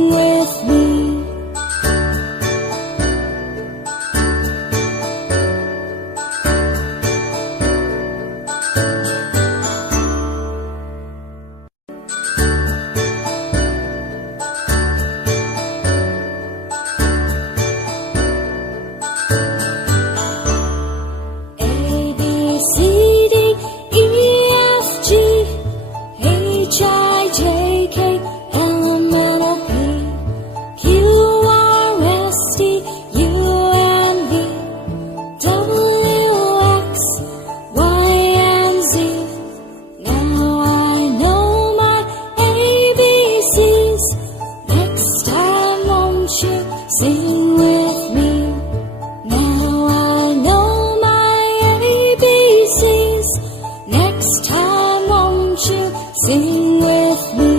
Sing with me. Sing with me. Now I know my ABCs. Next time won't you sing with me?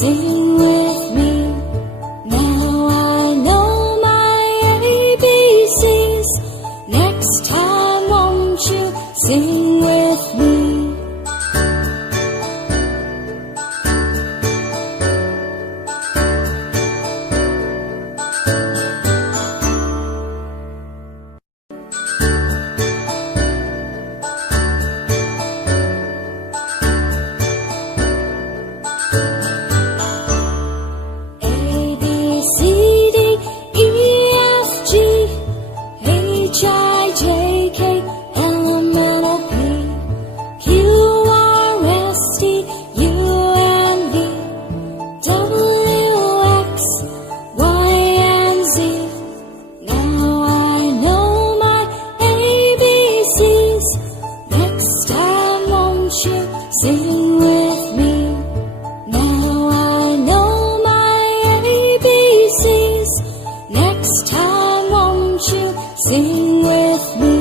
Sing with me. Now I know my ABCs. Next time won't you sing with me? Sing with me. Now I know my ABCs. Next time won't you sing with me?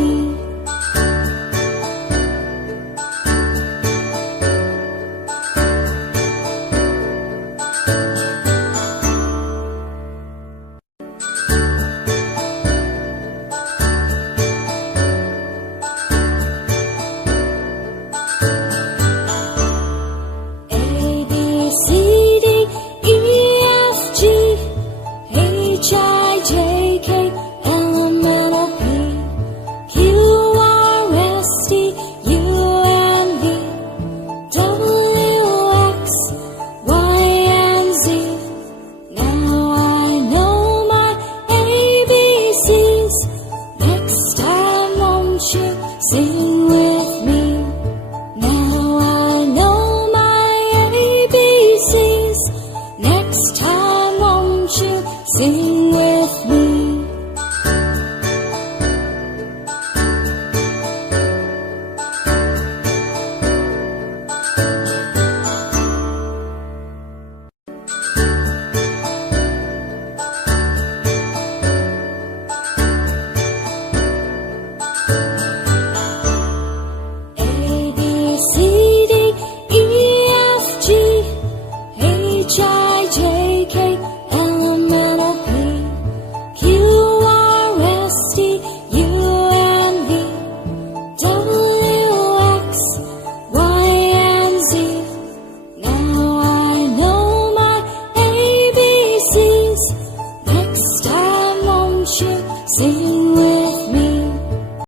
Sing with me. Now I know my ABCs. Next time won't you sing with me?